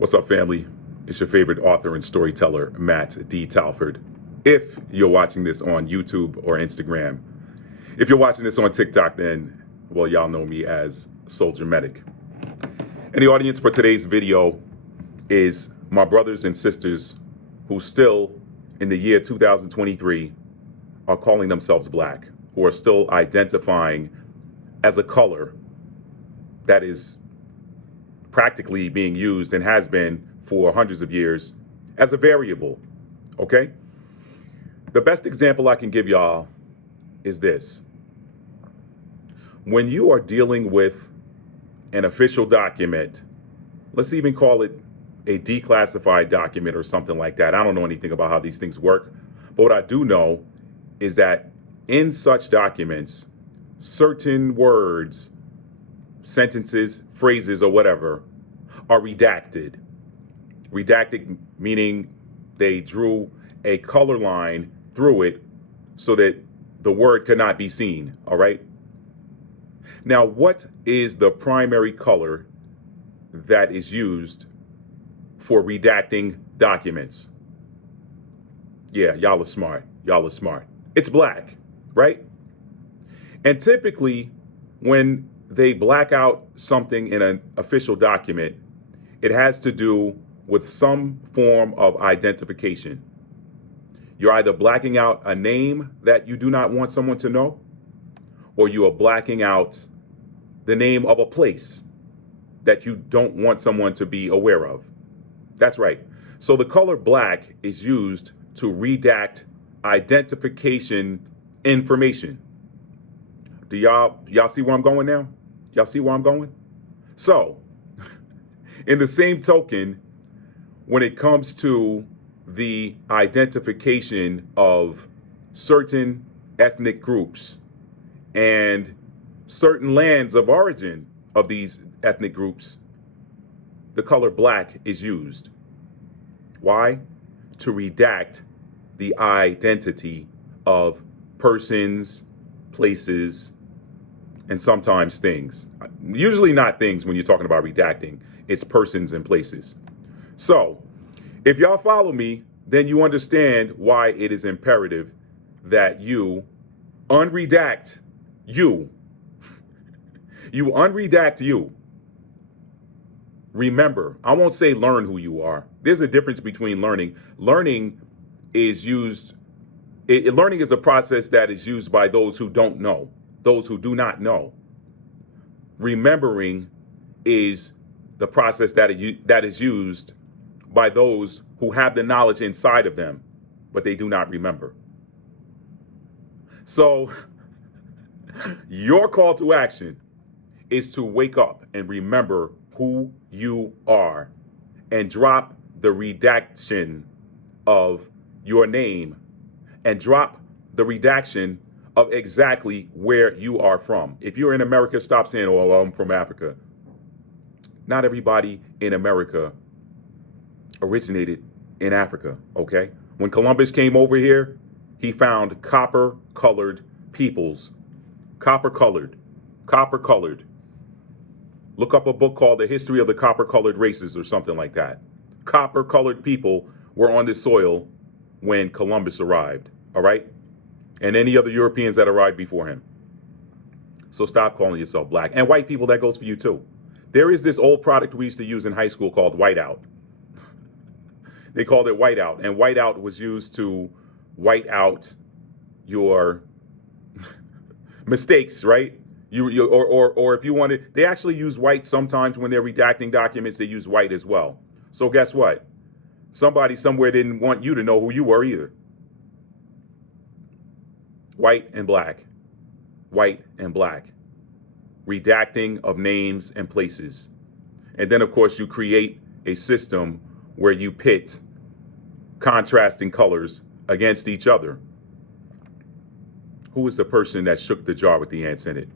What's up, family? It's your favorite author and storyteller, Matt D. Talford. If you're watching this on YouTube or Instagram, if you're watching this on TikTok, then, well, y'all know me as Soldier Medic. And the audience for today's video is my brothers and sisters who still, in the year 2023, are calling themselves black, who are still identifying as a color that is practically being used and has been for hundreds of years as a variable, okay? The best example I can give y'all is this. When you are dealing with an official document, let's even call it a declassified document or something like that. I don't know anything about how these things work, but what I do know is that in such documents, certain words, sentences, phrases, or whatever are redacted. Redacted meaning they drew a color line through it so that the word could not be seen, all right? Now, what is the primary color that is used for redacting documents? Yeah, y'all are smart. Y'all are smart. It's black, right? And typically, when they black out something in an official document, it has to do with some form of identification. You're either blacking out a name that you do not want someone to know, or you are blacking out the name of a place that you don't want someone to be aware of. That's right. So the color black is used to redact identification information. Do y'all see where I'm going now? Y'all see where I'm going? So, in the same token, when it comes to the identification of certain ethnic groups and certain lands of origin of these ethnic groups, the color black is used. Why? To redact the identity of persons, places, and sometimes things. Usually not things when you're talking about redacting. It's persons and places. So, if y'all follow me, then you understand why it is imperative that you unredact you. You unredact you. Remember, I won't say learn who you are. There's a difference between learning. Learning is learning is a process that is used by those who don't know, those who do not know. Remembering is the process that is used by those who have the knowledge inside of them, but they do not remember. So your call to action is to wake up and remember who you are and drop the redaction of your name and drop the redaction of exactly where you are from. If you're in America, stop saying, oh, well, I'm from Africa. Not everybody in America originated in Africa, okay? When Columbus came over here, he found copper-colored peoples. Copper-colored. Look up a book called The History of the Copper-Colored Races or something like that. Copper-colored people were on this soil when Columbus arrived, all right? And any other Europeans that arrived before him. So stop calling yourself black. And white people, that goes for you too. There is this old product we used to use in high school called whiteout. They called it whiteout. And whiteout was used to white out your mistakes, right? Or if you wanted, they actually use white sometimes when they're redacting documents, they use white as well. So guess what? Somebody somewhere didn't want you to know who you were either. White and black. White and black. Redacting of names and places. And then, of course, you create a system where you pit contrasting colors against each other. Who is the person that shook the jar with the ants in it?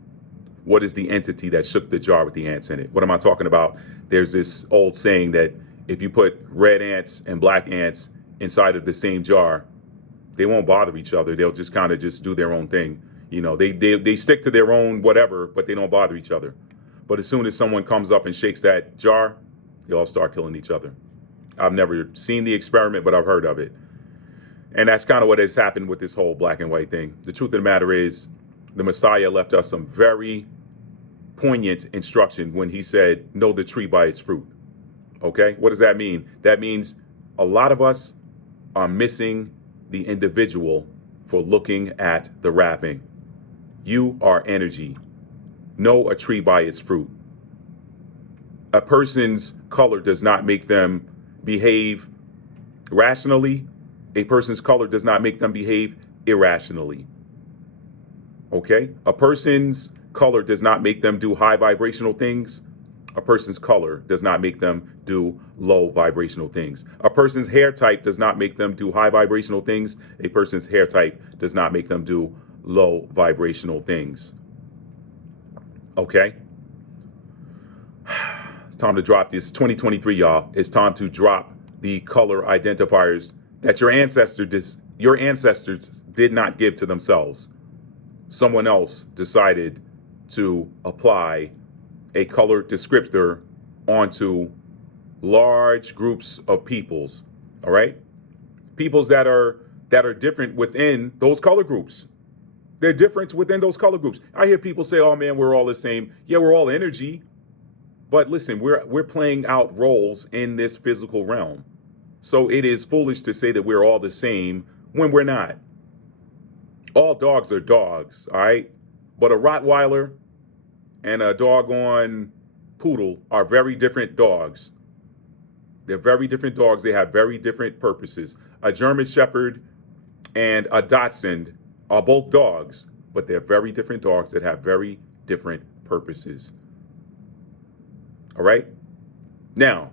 What is the entity that shook the jar with the ants in it? What am I talking about? There's this old saying that if you put red ants and black ants inside of the same jar, they won't bother each other. They'll just kind of just do their own thing. You know, they stick to their own whatever, but they don't bother each other. But as soon as someone comes up and shakes that jar, They all start killing each other. I've never seen the experiment, but I've heard of it. And that's kind of what has happened with this whole black and white thing. The truth of the matter is, the Messiah left us some very poignant instruction when he said, know the tree by its fruit. Okay? What does that mean? That means a lot of us are missing the individual for looking at the wrapping. You are energy. Know a tree by its fruit. A person's color does not make them behave rationally. A person's color does not make them behave irrationally. Okay? A person's color does not make them do high vibrational things. A person's color does not make them do low vibrational things. A person's hair type does not make them do high vibrational things. A person's hair type does not make them do low vibrational things. Okay? It's time to drop this. 2023, y'all. It's time to drop the color identifiers that your ancestors did not give to themselves. Someone else decided to apply a color descriptor onto large groups of peoples. All right? Peoples that are different within those color groups. They're different within those color groups. I hear people say, oh man, we're all the same. Yeah, we're all energy. But listen, we're playing out roles in this physical realm. So it is foolish to say that we're all the same when we're not. All dogs are dogs, all right? But a Rottweiler and a doggone poodle are very different dogs. They're very different dogs. They have very different purposes. A German Shepherd and a Dachshund are both dogs, but they're very different dogs that have very different purposes. All right? Now,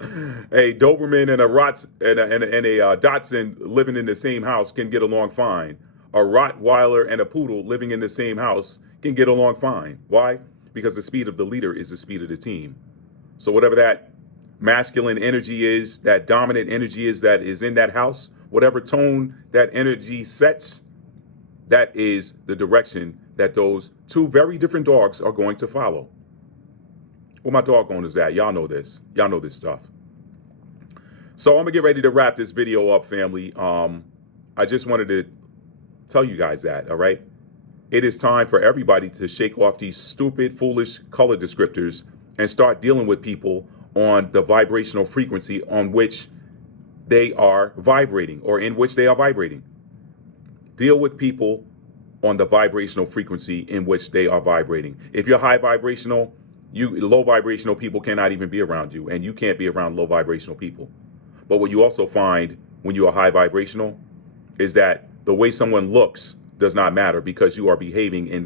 a Doberman and a Dachshund living in the same house can get along fine. A Rottweiler and a poodle living in the same house can get along fine. Why? Because the speed of the leader is the speed of the team. So whatever that masculine energy is, that dominant energy is that is in that house, whatever tone that energy sets, that is the direction that those two very different dogs are going to follow. Where my dog owners at? Y'all know this. Y'all know this stuff. So I'm gonna get ready to wrap this video up, family. I just wanted to tell you guys that, all right? It is time for everybody to shake off these stupid, foolish color descriptors and start dealing with people on the vibrational frequency on which they are vibrating or in which they are vibrating. Deal with people on the vibrational frequency in which they are vibrating. If you're high vibrational, low vibrational people cannot even be around you, and you can't be around low vibrational people. But what you also find when you are high vibrational is that the way someone looks does not matter because you are behaving on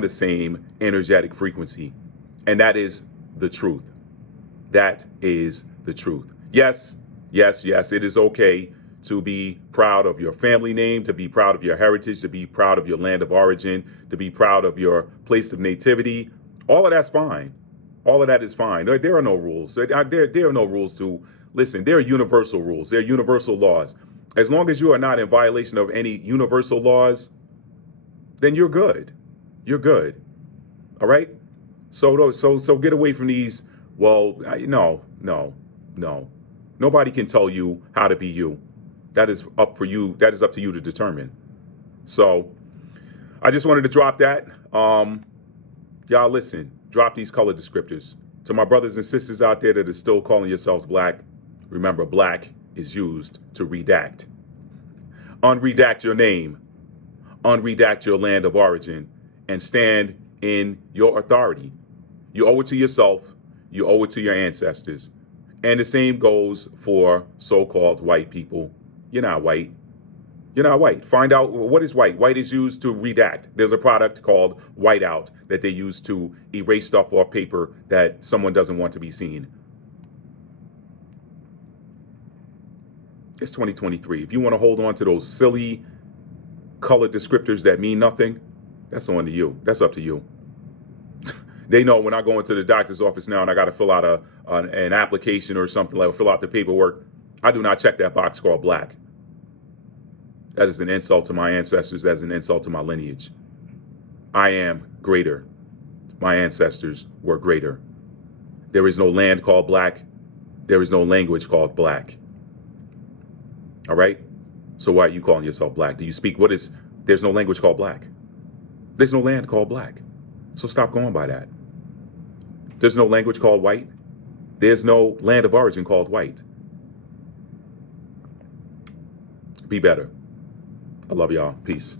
the same energetic frequency. And that is the truth. That is the truth. Yes, yes, yes, it is okay to be proud of your family name, to be proud of your heritage, to be proud of your land of origin, to be proud of your place of nativity. All of that's fine. All of that is fine. There are no rules. There are no rules to, listen, there are universal rules. There are universal laws. As long as you are not in violation of any universal laws, then you're good. You're good. All right? So get away from these, well, no. Nobody can tell you how to be you. That is up for you. That is up to you to determine. So I just wanted to drop that. Y'all listen, drop these color descriptors. To my brothers and sisters out there that are still calling yourselves black, remember, black is used to redact. Unredact your name, unredact your land of origin, and stand in your authority. You owe it to yourself, you owe it to your ancestors. And the same goes for so-called white people. You're not white. You're not white. Find out what is white. White is used to redact. There's a product called whiteout that they use to erase stuff off paper that someone doesn't want to be seen. It's 2023. If you want to hold on to those silly color descriptors that mean nothing, that's on to you. That's up to you. They know when I go into the doctor's office now and I got to fill out an application or something, like fill out the paperwork, I do not check that box called black. That is an insult to my ancestors. That is an insult to my lineage. I am greater. My ancestors were greater. There is no land called black. There is no language called black. All right? So why are you calling yourself black? Do you speak, there's no language called black. There's no land called black. So stop going by that. There's no language called white. There's no land of origin called white. Be better. I love y'all. Peace.